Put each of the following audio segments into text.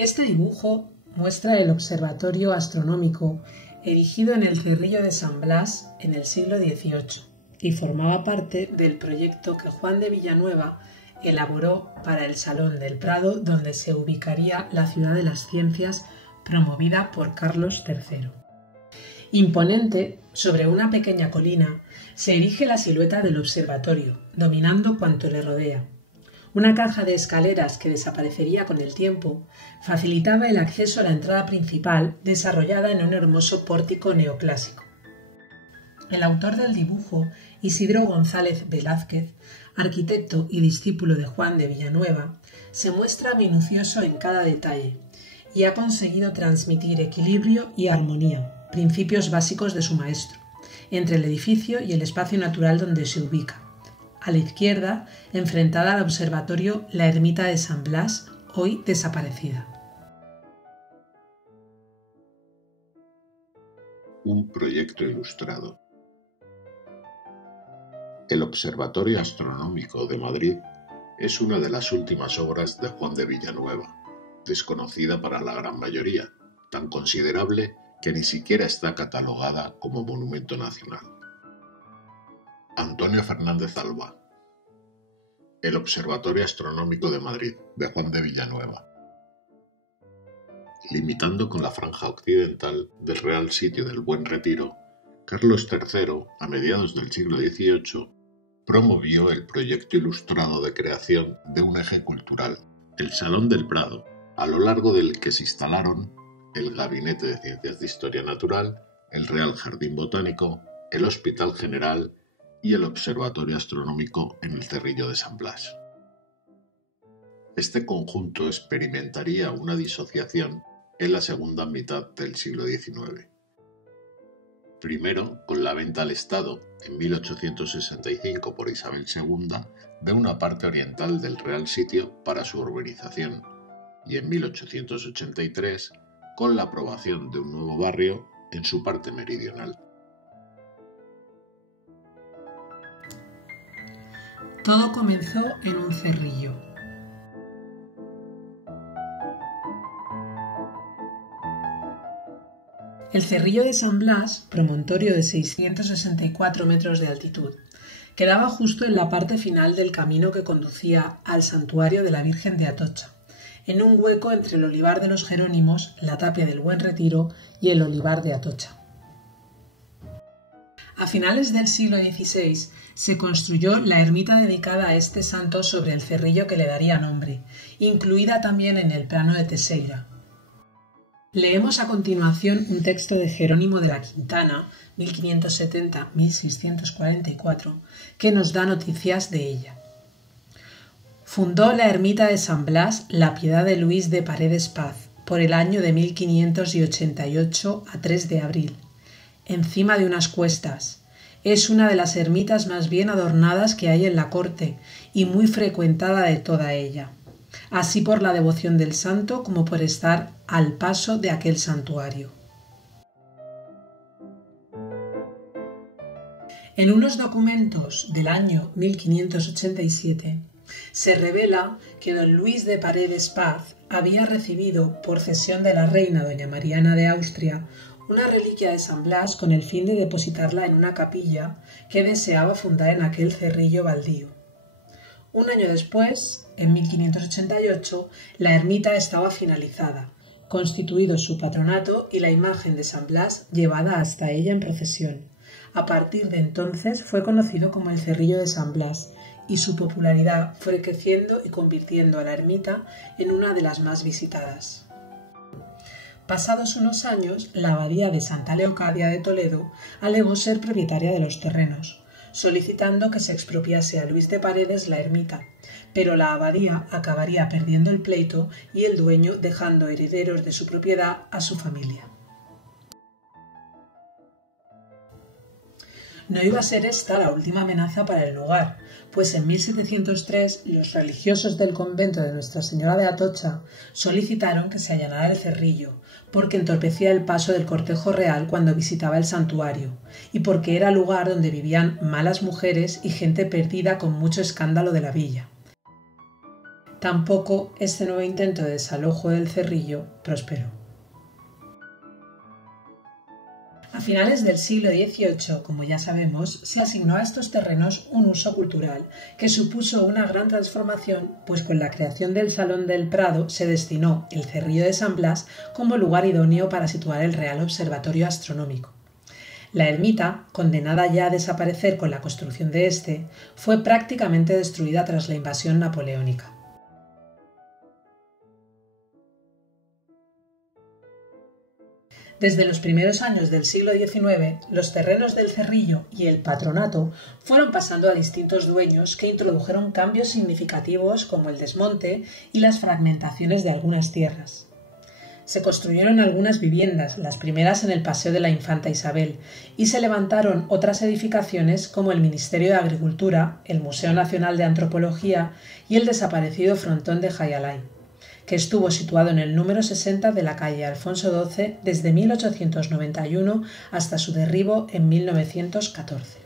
Este dibujo muestra el observatorio astronómico erigido en el Cerrillo de San Blas en el siglo XVIII y formaba parte del proyecto que Juan de Villanueva elaboró para el Salón del Prado, donde se ubicaría la Ciudad de las Ciencias promovida por Carlos III. Imponente, sobre una pequeña colina, se erige la silueta del observatorio, dominando cuanto le rodea. Una caja de escaleras que desaparecería con el tiempo facilitaba el acceso a la entrada principal, desarrollada en un hermoso pórtico neoclásico. El autor del dibujo, Isidro González Velázquez, arquitecto y discípulo de Juan de Villanueva, se muestra minucioso en cada detalle y ha conseguido transmitir equilibrio y armonía, principios básicos de su maestro, entre el edificio y el espacio natural donde se ubica. A la izquierda, enfrentada al observatorio, la ermita de San Blas, hoy desaparecida. Un proyecto ilustrado. El Observatorio Astronómico de Madrid es una de las últimas obras de Juan de Villanueva, desconocida para la gran mayoría, tan considerable que ni siquiera está catalogada como monumento nacional. Antonio Fernández Alba. El Observatorio Astronómico de Madrid, de Juan de Villanueva. Limitando con la franja occidental del Real Sitio del Buen Retiro, Carlos III, a mediados del siglo XVIII, promovió el proyecto ilustrado de creación de un eje cultural, el Salón del Prado, a lo largo del que se instalaron el Gabinete de Ciencias de Historia Natural, el Real Jardín Botánico, el Hospital General y el Observatorio Astronómico en el Cerrillo de San Blas. Este conjunto experimentaría una disociación en la segunda mitad del siglo XIX. Primero, con la venta al Estado, en 1865 por Isabel II, de una parte oriental del Real Sitio para su urbanización, y en 1883, con la aprobación de un nuevo barrio en su parte meridional. Todo comenzó en un cerrillo. El Cerrillo de San Blas, promontorio de 664 metros de altitud, quedaba justo en la parte final del camino que conducía al santuario de la Virgen de Atocha, en un hueco entre el olivar de los Jerónimos, la tapia del Buen Retiro y el olivar de Atocha. A finales del siglo XVI se construyó la ermita dedicada a este santo sobre el cerrillo que le daría nombre, incluida también en el plano de Teseira. Leemos a continuación un texto de Jerónimo de la Quintana, 1570-1644, que nos da noticias de ella. Fundó la ermita de San Blas la Piedad de Luis de Paredes Paz, por el año de 1588 a 3 de abril, encima de unas cuestas. Es una de las ermitas más bien adornadas que hay en la corte y muy frecuentada de toda ella, así por la devoción del santo como por estar al paso de aquel santuario. En unos documentos del año 1587 se revela que don Luis de Paredes Paz había recibido por cesión de la reina doña Mariana de Austria una reliquia de San Blas con el fin de depositarla en una capilla que deseaba fundar en aquel cerrillo baldío. Un año después, en 1588, la ermita estaba finalizada, constituido su patronato y la imagen de San Blas llevada hasta ella en procesión. A partir de entonces fue conocido como el Cerrillo de San Blas y su popularidad fue creciendo y convirtiendo a la ermita en una de las más visitadas. Pasados unos años, la abadía de Santa Leocadia de Toledo alegó ser propietaria de los terrenos, solicitando que se expropiase a Luis de Paredes la ermita, pero la abadía acabaría perdiendo el pleito y el dueño dejando herederos de su propiedad a su familia. No iba a ser esta la última amenaza para el lugar, pues en 1703 los religiosos del convento de Nuestra Señora de Atocha solicitaron que se allanara el cerrillo, porque entorpecía el paso del cortejo real cuando visitaba el santuario, y porque era lugar donde vivían malas mujeres y gente perdida con mucho escándalo de la villa. tampoco este nuevo intento de desalojo del Cerrillo prosperó. A finales del siglo XVIII, como ya sabemos, se asignó a estos terrenos un uso cultural, que supuso una gran transformación, pues con la creación del Salón del Prado se destinó el Cerrillo de San Blas como lugar idóneo para situar el Real Observatorio Astronómico. La ermita, condenada ya a desaparecer con la construcción de este, fue prácticamente destruida tras la invasión napoleónica. Desde los primeros años del siglo XIX, los terrenos del Cerrillo y el patronato fueron pasando a distintos dueños que introdujeron cambios significativos como el desmonte y las fragmentaciones de algunas tierras. Se construyeron algunas viviendas, las primeras en el Paseo de la Infanta Isabel, y se levantaron otras edificaciones como el Ministerio de Agricultura, el Museo Nacional de Antropología y el desaparecido Frontón de Jayalay, que estuvo situado en el número 60 de la calle Alfonso XII desde 1891 hasta su derribo en 1914.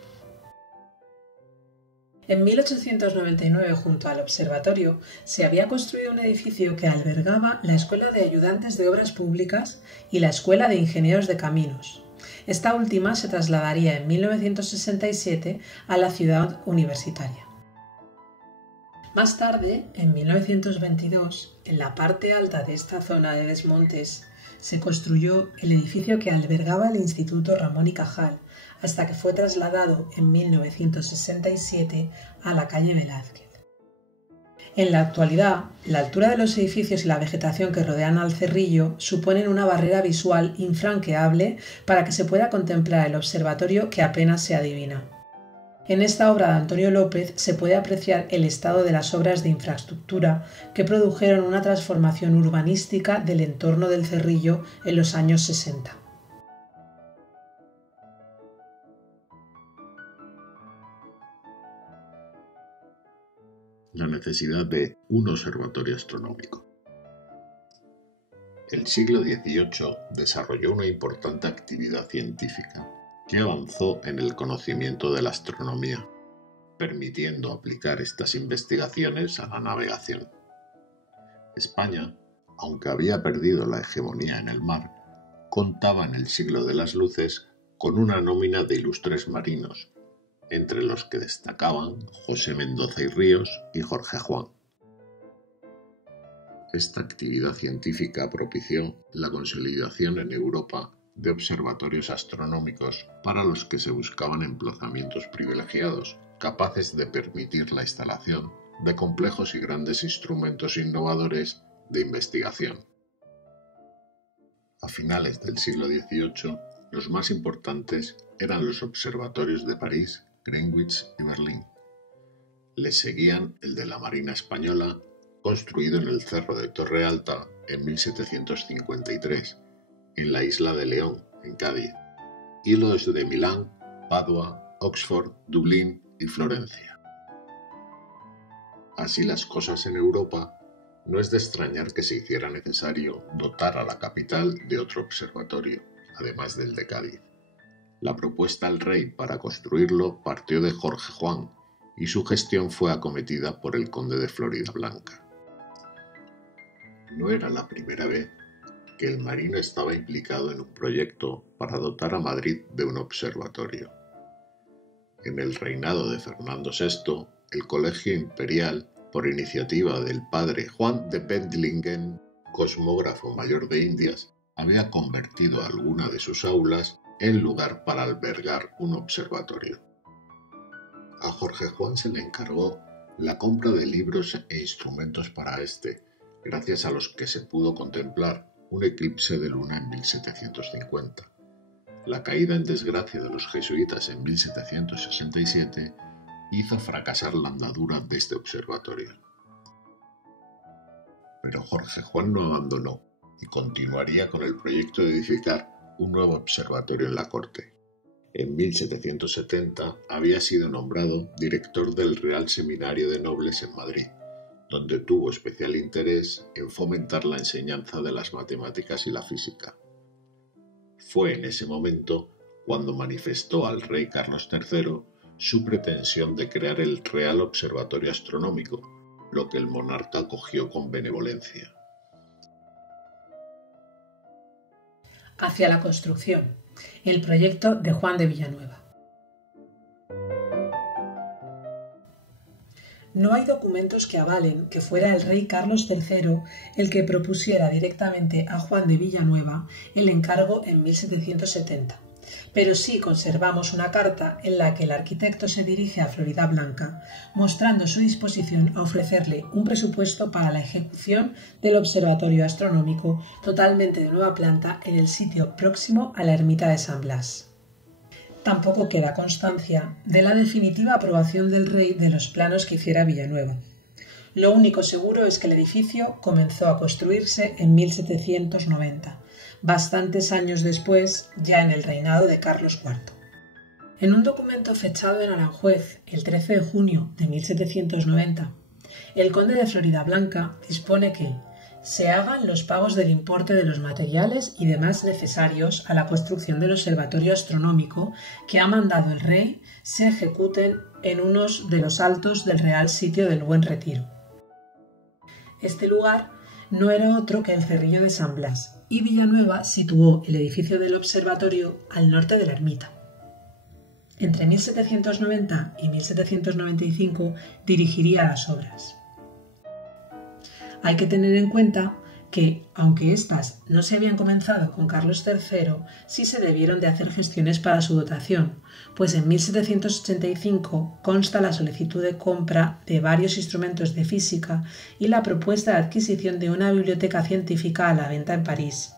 En 1899, junto al observatorio, se había construido un edificio que albergaba la Escuela de Ayudantes de Obras Públicas y la Escuela de Ingenieros de Caminos. Esta última se trasladaría en 1967 a la ciudad universitaria. Más tarde, en 1922, en la parte alta de esta zona de desmontes, se construyó el edificio que albergaba el Instituto Ramón y Cajal, hasta que fue trasladado en 1967 a la calle Velázquez. En la actualidad, la altura de los edificios y la vegetación que rodean al Cerrillo suponen una barrera visual infranqueable para que se pueda contemplar el observatorio que apenas se adivina. En esta obra de Antonio López se puede apreciar el estado de las obras de infraestructura que produjeron una transformación urbanística del entorno del Cerrillo en los años 60. La necesidad de un observatorio astronómico. El siglo XVIII desarrolló una importante actividad científica que avanzó en el conocimiento de la astronomía, permitiendo aplicar estas investigaciones a la navegación. España, aunque había perdido la hegemonía en el mar, contaba en el siglo de las luces con una nómina de ilustres marinos, entre los que destacaban José Mendoza y Ríos y Jorge Juan. Esta actividad científica propició la consolidación en Europa de observatorios astronómicos para los que se buscaban emplazamientos privilegiados, capaces de permitir la instalación de complejos y grandes instrumentos innovadores de investigación. A finales del siglo XVIII, los más importantes eran los observatorios de París, Greenwich y Berlín. Les seguían el de la Marina Española, construido en el Cerro de Torre Alta en 1753, en la isla de León, en Cádiz, y los de Milán, Padua, Oxford, Dublín y Florencia. Así las cosas en Europa, no es de extrañar que se hiciera necesario dotar a la capital de otro observatorio, además del de Cádiz. La propuesta al rey para construirlo partió de Jorge Juan, y su gestión fue acometida por el conde de Floridablanca. No era la primera vez que el marino estaba implicado en un proyecto para dotar a Madrid de un observatorio. En el reinado de Fernando VI, el Colegio Imperial, por iniciativa del padre Juan de Pendlingen, cosmógrafo mayor de Indias, había convertido alguna de sus aulas en lugar para albergar un observatorio. A Jorge Juan se le encargó la compra de libros e instrumentos para este, gracias a los que se pudo contemplar un eclipse de luna en 1750. La caída en desgracia de los jesuitas en 1767 hizo fracasar la andadura de este observatorio. Pero Jorge Juan no abandonó y continuaría con el proyecto de edificar un nuevo observatorio en la corte. En 1770 había sido nombrado director del Real Seminario de Nobles en Madrid, donde tuvo especial interés en fomentar la enseñanza de las matemáticas y la física. Fue en ese momento cuando manifestó al rey Carlos III su pretensión de crear el Real Observatorio Astronómico, lo que el monarca acogió con benevolencia. Hacia la construcción. El proyecto de Juan de Villanueva. No hay documentos que avalen que fuera el rey Carlos III el que propusiera directamente a Juan de Villanueva el encargo en 1770, pero sí conservamos una carta en la que el arquitecto se dirige a Floridablanca, mostrando su disposición a ofrecerle un presupuesto para la ejecución del observatorio astronómico totalmente de nueva planta en el sitio próximo a la ermita de San Blas. Tampoco queda constancia de la definitiva aprobación del rey de los planos que hiciera Villanueva. Lo único seguro es que el edificio comenzó a construirse en 1790, bastantes años después, ya en el reinado de Carlos IV. En un documento fechado en Aranjuez el 13 de junio de 1790, el conde de Floridablanca dispone que se hagan los pagos del importe de los materiales y demás necesarios a la construcción del observatorio astronómico que ha mandado el rey se ejecuten en unos de los altos del Real Sitio del Buen Retiro. Este lugar no era otro que el Cerrillo de San Blas, y Villanueva situó el edificio del observatorio al norte de la ermita. Entre 1790 y 1795 dirigiría las obras. Hay que tener en cuenta que, aunque éstas no se habían comenzado con Carlos III, sí se debieron de hacer gestiones para su dotación, pues en 1785 consta la solicitud de compra de varios instrumentos de física y la propuesta de adquisición de una biblioteca científica a la venta en París.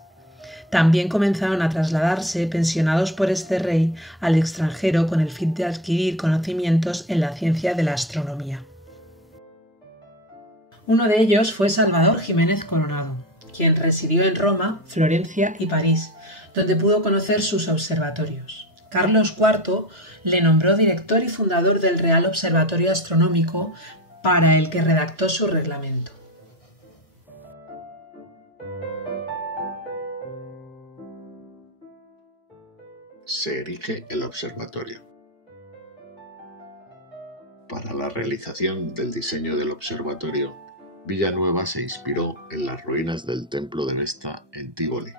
También comenzaron a trasladarse pensionados por este rey al extranjero con el fin de adquirir conocimientos en la ciencia de la astronomía. Uno de ellos fue Salvador Jiménez Coronado, quien residió en Roma, Florencia y París, donde pudo conocer sus observatorios. Carlos IV le nombró director y fundador del Real Observatorio Astronómico, para el que redactó su reglamento. Se erige el observatorio. Para la realización del diseño del observatorio, Villanueva se inspiró en las ruinas del templo de Nesta en Tívoli,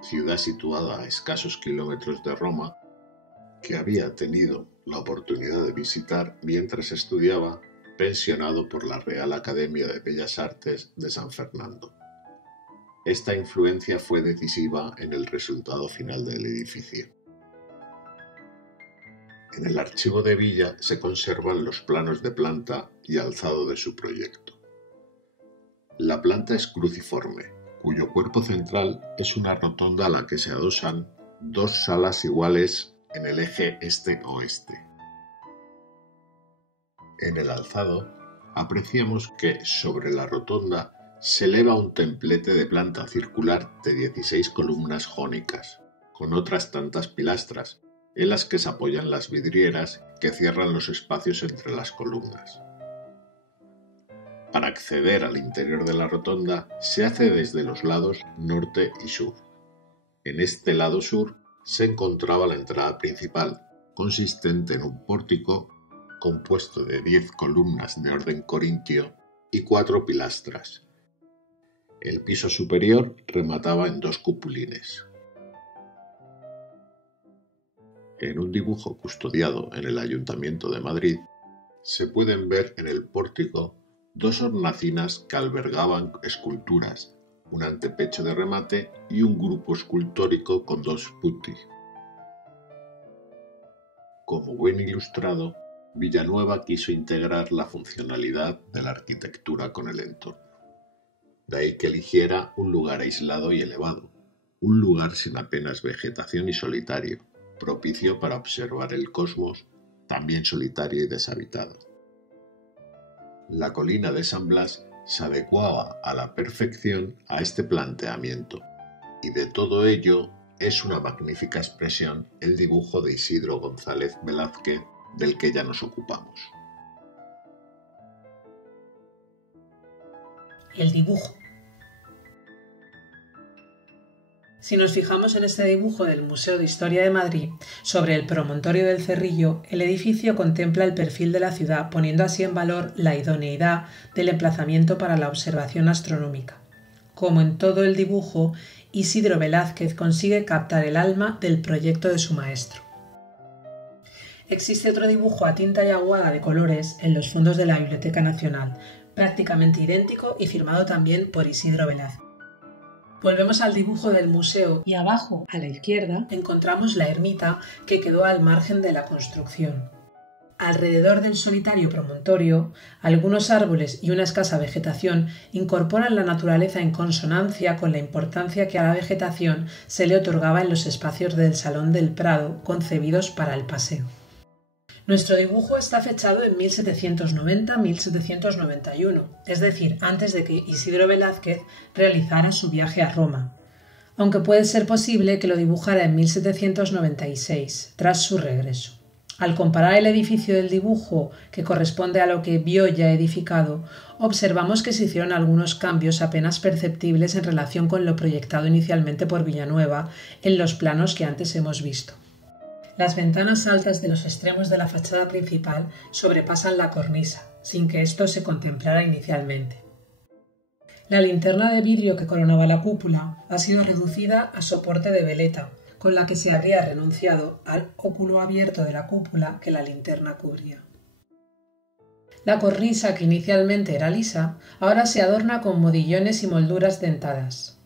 ciudad situada a escasos kilómetros de Roma, que había tenido la oportunidad de visitar mientras estudiaba, pensionado por la Real Academia de Bellas Artes de San Fernando. Esta influencia fue decisiva en el resultado final del edificio. En el archivo de Villa se conservan los planos de planta y alzado de su proyecto. La planta es cruciforme, cuyo cuerpo central es una rotonda a la que se adosan dos salas iguales en el eje este-oeste. En el alzado apreciamos que sobre la rotonda se eleva un templete de planta circular de 16 columnas jónicas, con otras tantas pilastras, en las que se apoyan las vidrieras que cierran los espacios entre las columnas. Para acceder al interior de la rotonda se hace desde los lados norte y sur. En este lado sur se encontraba la entrada principal, consistente en un pórtico compuesto de 10 columnas de orden corintio y 4 pilastras. El piso superior remataba en 2 cupulines. En un dibujo custodiado en el Ayuntamiento de Madrid, se pueden ver en el pórtico 2 hornacinas que albergaban esculturas, un antepecho de remate y un grupo escultórico con 2 putti. Como buen ilustrado, Villanueva quiso integrar la funcionalidad de la arquitectura con el entorno. De ahí que eligiera un lugar aislado y elevado, un lugar sin apenas vegetación y solitario, propicio para observar el cosmos, también solitario y deshabitado. La colina de San Blas se adecuaba a la perfección a este planteamiento, y de todo ello es una magnífica expresión el dibujo de Isidro González Velázquez, del que ya nos ocupamos. El dibujo. Si nos fijamos en este dibujo del Museo de Historia de Madrid sobre el promontorio del Cerrillo, el edificio contempla el perfil de la ciudad, poniendo así en valor la idoneidad del emplazamiento para la observación astronómica. Como en todo el dibujo, Isidro Velázquez consigue captar el alma del proyecto de su maestro. Existe otro dibujo a tinta y aguada de colores en los fondos de la Biblioteca Nacional, prácticamente idéntico y firmado también por Isidro Velázquez. Volvemos al dibujo del museo y abajo, a la izquierda, encontramos la ermita que quedó al margen de la construcción. Alrededor del solitario promontorio, algunos árboles y una escasa vegetación incorporan la naturaleza en consonancia con la importancia que a la vegetación se le otorgaba en los espacios del Salón del Prado concebidos para el paseo. Nuestro dibujo está fechado en 1790-1791, es decir, antes de que Isidro Velázquez realizara su viaje a Roma, aunque puede ser posible que lo dibujara en 1796, tras su regreso. Al comparar el edificio del dibujo, que corresponde a lo que vio ya edificado, observamos que se hicieron algunos cambios apenas perceptibles en relación con lo proyectado inicialmente por Villanueva en los planos que antes hemos visto. Las ventanas altas de los extremos de la fachada principal sobrepasan la cornisa, sin que esto se contemplara inicialmente. La linterna de vidrio que coronaba la cúpula ha sido reducida a soporte de veleta, con la que se habría renunciado al óculo abierto de la cúpula que la linterna cubría. La cornisa, que inicialmente era lisa, ahora se adorna con modillones y molduras dentadas.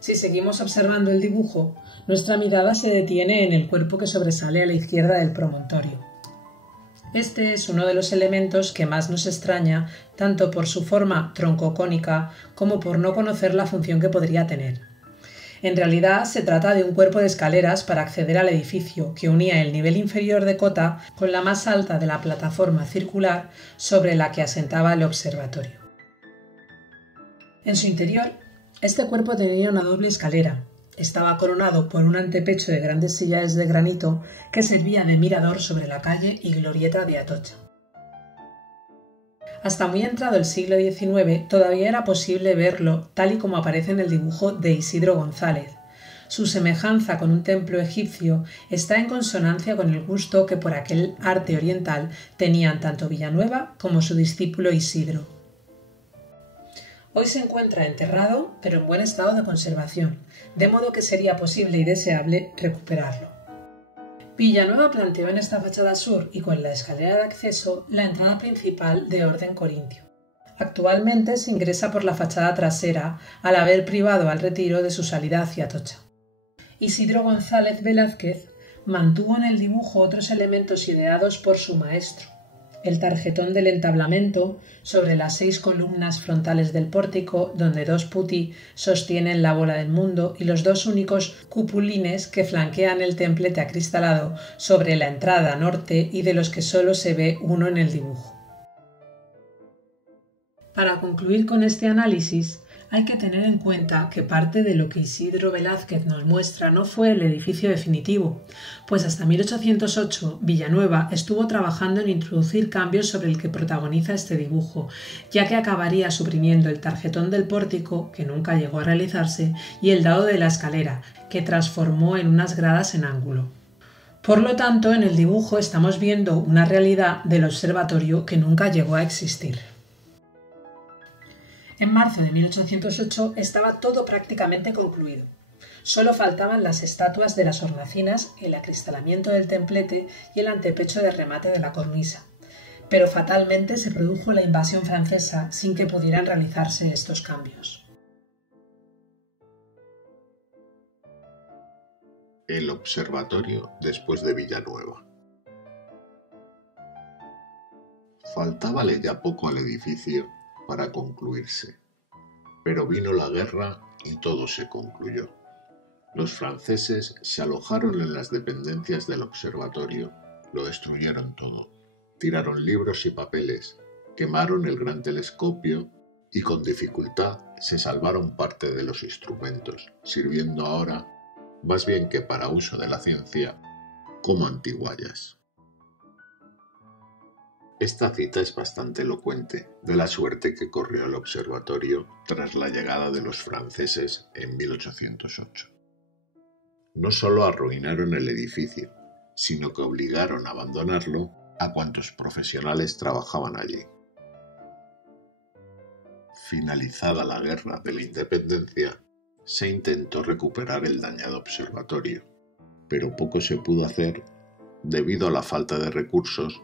Si seguimos observando el dibujo, nuestra mirada se detiene en el cuerpo que sobresale a la izquierda del promontorio. Este es uno de los elementos que más nos extraña, tanto por su forma troncocónica como por no conocer la función que podría tener. En realidad se trata de un cuerpo de escaleras para acceder al edificio que unía el nivel inferior de cota con la más alta de la plataforma circular sobre la que asentaba el observatorio. En su interior, este cuerpo tenía una doble escalera. Estaba coronado por un antepecho de grandes sillares de granito que servía de mirador sobre la calle y glorieta de Atocha. Hasta muy entrado el siglo XIX todavía era posible verlo tal y como aparece en el dibujo de Isidro González. Su semejanza con un templo egipcio está en consonancia con el gusto que por aquel arte oriental tenían tanto Villanueva como su discípulo Isidro. Hoy se encuentra enterrado, pero en buen estado de conservación, de modo que sería posible y deseable recuperarlo. Villanueva planteó en esta fachada sur y con la escalera de acceso la entrada principal de orden corintio. Actualmente se ingresa por la fachada trasera al haber privado al Retiro de su salida hacia Atocha. Isidro González Velázquez mantuvo en el dibujo otros elementos ideados por su maestro: el tarjetón del entablamento sobre las 6 columnas frontales del pórtico, donde 2 putti sostienen la bola del mundo, y los 2 únicos cupulines que flanquean el templete acristalado sobre la entrada norte y de los que solo se ve uno en el dibujo. Para concluir con este análisis, hay que tener en cuenta que parte de lo que Isidro Velázquez nos muestra no fue el edificio definitivo, pues hasta 1808 Villanueva estuvo trabajando en introducir cambios sobre el que protagoniza este dibujo, ya que acabaría suprimiendo el tarjetón del pórtico, que nunca llegó a realizarse, y el dado de la escalera, que transformó en unas gradas en ángulo. Por lo tanto, en el dibujo estamos viendo una realidad del observatorio que nunca llegó a existir. En marzo de 1808 estaba todo prácticamente concluido. Solo faltaban las estatuas de las hornacinas, el acristalamiento del templete y el antepecho de remate de la cornisa. Pero fatalmente se produjo la invasión francesa sin que pudieran realizarse estos cambios. El observatorio después de Villanueva. Faltábale ya poco al edificio para concluirse, pero vino la guerra y todo se concluyó. Los franceses se alojaron en las dependencias del observatorio, lo destruyeron todo, tiraron libros y papeles, quemaron el gran telescopio y con dificultad se salvaron parte de los instrumentos, sirviendo ahora, más bien que para uso de la ciencia, como antiguallas. Esta cita es bastante elocuente de la suerte que corrió el observatorio tras la llegada de los franceses en 1808. No solo arruinaron el edificio, sino que obligaron a abandonarlo a cuantos profesionales trabajaban allí. Finalizada la Guerra de la Independencia, se intentó recuperar el dañado observatorio, pero poco se pudo hacer debido a la falta de recursos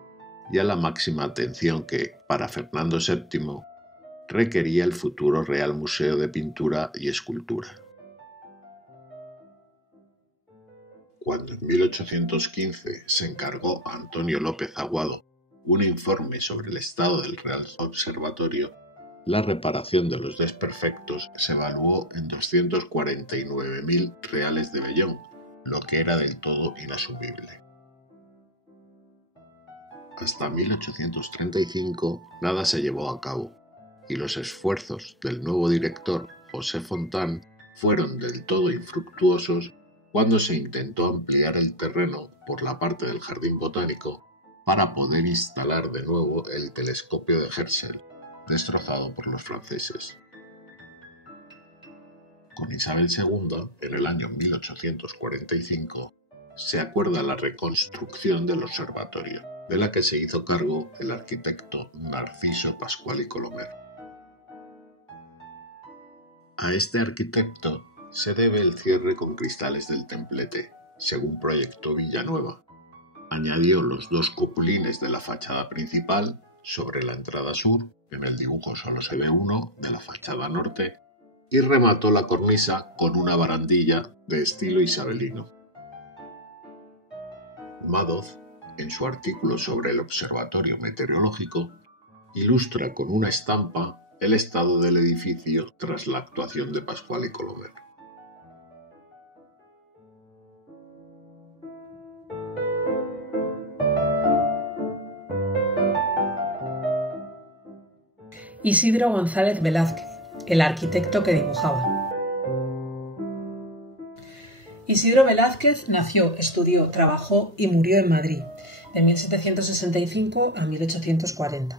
y a la máxima atención que, para Fernando VII, requería el futuro Real Museo de Pintura y Escultura. Cuando en 1815 se encargó a Antonio López Aguado un informe sobre el estado del Real Observatorio, la reparación de los desperfectos se evaluó en 249.000 reales de vellón, lo que era del todo inasumible. Hasta 1835 nada se llevó a cabo, y los esfuerzos del nuevo director, José Fontán, fueron del todo infructuosos cuando se intentó ampliar el terreno por la parte del jardín botánico para poder instalar de nuevo el telescopio de Herschel, destrozado por los franceses. Con Isabel II, en el año 1845, se acuerda la reconstrucción del observatorio, de la que se hizo cargo el arquitecto Narciso Pascual Colomer. A este arquitecto se debe el cierre con cristales del templete, según proyectó Villanueva. Añadió los dos cupulines de la fachada principal sobre la entrada sur, en el dibujo solo se ve uno, de la fachada norte, y remató la cornisa con una barandilla de estilo isabelino. Madoz, en su artículo sobre el observatorio meteorológico, ilustra con una estampa el estado del edificio tras la actuación de Pascual y Colomer. Isidro González Velázquez, el arquitecto que dibujaba. Isidro Velázquez nació, estudió, trabajó y murió en Madrid, de 1765 a 1840.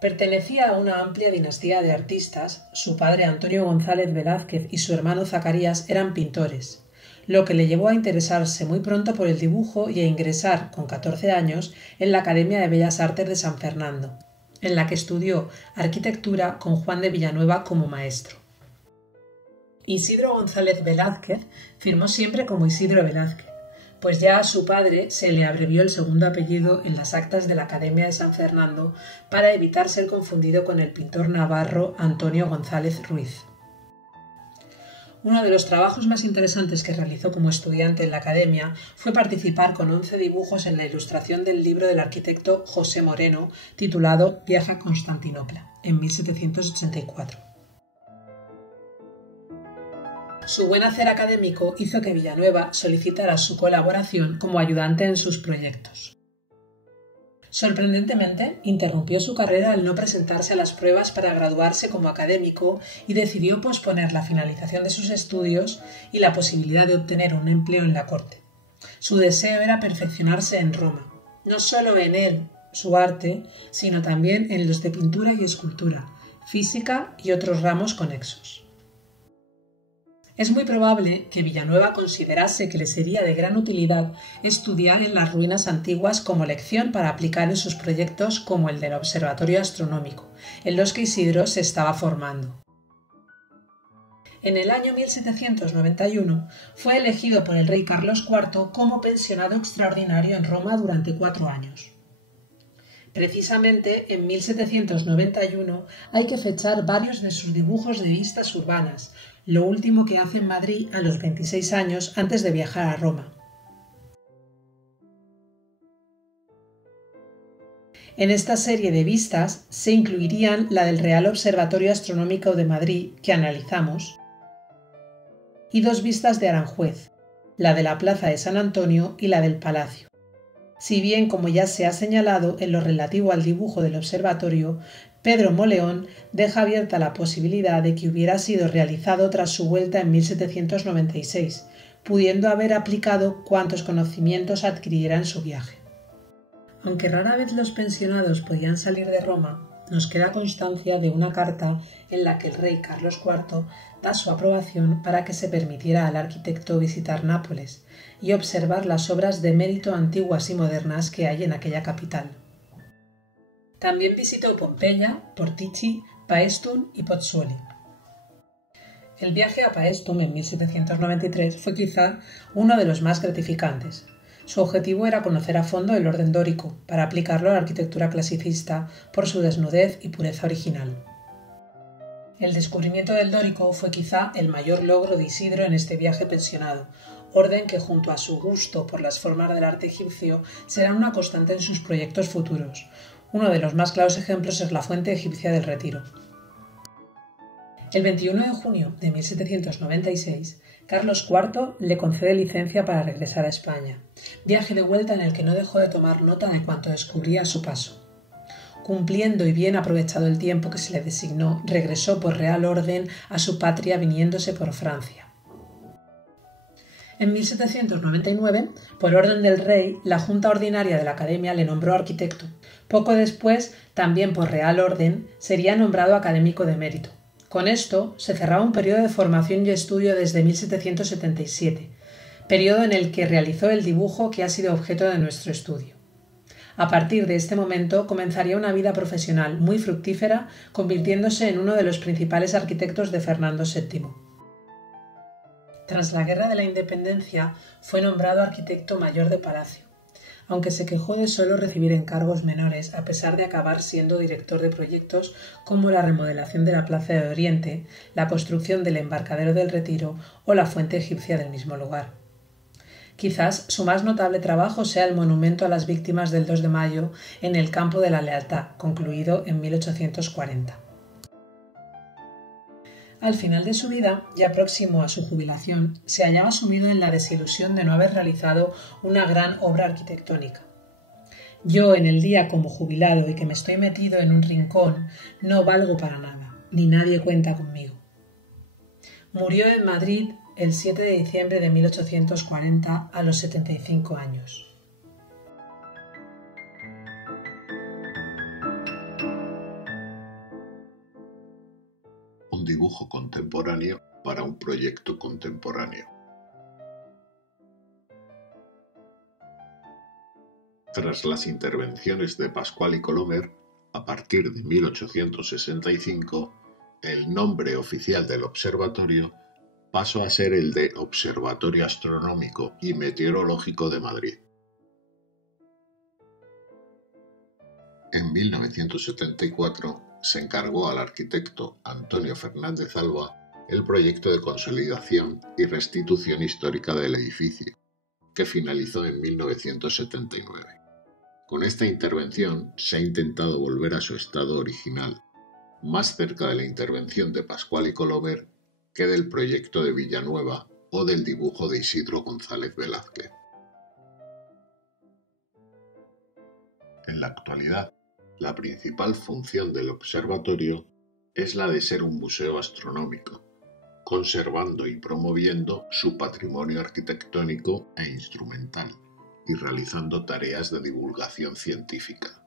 Pertenecía a una amplia dinastía de artistas. Su padre Antonio González Velázquez y su hermano Zacarías eran pintores, lo que le llevó a interesarse muy pronto por el dibujo y a ingresar, con 14 años, en la Academia de Bellas Artes de San Fernando, en la que estudió arquitectura con Juan de Villanueva como maestro. Isidro González Velázquez firmó siempre como Isidro Velázquez, pues ya a su padre se le abrevió el segundo apellido en las actas de la Academia de San Fernando para evitar ser confundido con el pintor navarro Antonio González Ruiz. Uno de los trabajos más interesantes que realizó como estudiante en la Academia fue participar con 11 dibujos en la ilustración del libro del arquitecto José Moreno, titulado Viaje a Constantinopla, en 1784. Su buen hacer académico hizo que Villanueva solicitara su colaboración como ayudante en sus proyectos. Sorprendentemente, interrumpió su carrera al no presentarse a las pruebas para graduarse como académico y decidió posponer la finalización de sus estudios y la posibilidad de obtener un empleo en la corte. Su deseo era perfeccionarse en Roma, no solo en él, su arte, sino también en los de pintura y escultura, física y otros ramos conexos. Es muy probable que Villanueva considerase que le sería de gran utilidad estudiar en las ruinas antiguas como lección para aplicar en sus proyectos como el del Observatorio Astronómico, en los que Isidro se estaba formando. En el año 1791 fue elegido por el rey Carlos IV como pensionado extraordinario en Roma durante 4 años. Precisamente en 1791 hay que fechar varios de sus dibujos de vistas urbanas, lo último que hace en Madrid a los 26 años antes de viajar a Roma. En esta serie de vistas se incluirían la del Real Observatorio Astronómico de Madrid, que analizamos, y 2 vistas de Aranjuez, la de la Plaza de San Antonio y la del Palacio. Si bien, como ya se ha señalado en lo relativo al dibujo del observatorio, Pedro Moleón deja abierta la posibilidad de que hubiera sido realizado tras su vuelta en 1796, pudiendo haber aplicado cuantos conocimientos adquiriera en su viaje. Aunque rara vez los pensionados podían salir de Roma, nos queda constancia de una carta en la que el rey Carlos IV da su aprobación para que se permitiera al arquitecto visitar Nápoles y observar las obras de mérito antiguas y modernas que hay en aquella capital. También visitó Pompeya, Portici, Paestum y Pozzuoli. El viaje a Paestum en 1793 fue quizá uno de los más gratificantes. Su objetivo era conocer a fondo el orden dórico, para aplicarlo a la arquitectura clasicista por su desnudez y pureza original. El descubrimiento del dórico fue quizá el mayor logro de Isidro en este viaje pensionado, orden que junto a su gusto por las formas del arte egipcio será una constante en sus proyectos futuros. Uno de los más claros ejemplos es la fuente egipcia del Retiro. El 21 de junio de 1796, Carlos IV le concede licencia para regresar a España, viaje de vuelta en el que no dejó de tomar nota de cuanto descubría a su paso. Cumpliendo y bien aprovechado el tiempo que se le designó, regresó por real orden a su patria viniéndose por Francia. En 1799, por orden del rey, la Junta Ordinaria de la Academia le nombró arquitecto. Poco después, también por real orden, sería nombrado académico de mérito. Con esto se cerraba un periodo de formación y estudio desde 1777, periodo en el que realizó el dibujo que ha sido objeto de nuestro estudio. A partir de este momento comenzaría una vida profesional muy fructífera, convirtiéndose en uno de los principales arquitectos de Fernando VII. Tras la Guerra de la Independencia fue nombrado arquitecto mayor de Palacio, aunque se quejó de solo recibir encargos menores a pesar de acabar siendo director de proyectos como la remodelación de la Plaza de Oriente, la construcción del embarcadero del Retiro o la fuente egipcia del mismo lugar. Quizás su más notable trabajo sea el monumento a las víctimas del 2 de mayo en el Campo de la Lealtad, concluido en 1840. Al final de su vida, ya próximo a su jubilación, se hallaba sumido en la desilusión de no haber realizado una gran obra arquitectónica. Yo, en el día como jubilado y que me estoy metido en un rincón, no valgo para nada, ni nadie cuenta conmigo. Murió en Madrid el 7 de diciembre de 1840 a los 75 años. Un dibujo contemporáneo para un proyecto contemporáneo. Tras las intervenciones de Pascual y Colomer, a partir de 1865, el nombre oficial del observatorio pasó a ser el de Observatorio Astronómico y Meteorológico de Madrid. En 1974 se encargó al arquitecto Antonio Fernández Alba el proyecto de consolidación y restitución histórica del edificio, que finalizó en 1979. Con esta intervención se ha intentado volver a su estado original, más cerca de la intervención de Pascual y Colomer que del proyecto de Villanueva o del dibujo de Isidro González Velázquez. En la actualidad, la principal función del observatorio es la de ser un museo astronómico, conservando y promoviendo su patrimonio arquitectónico e instrumental y realizando tareas de divulgación científica.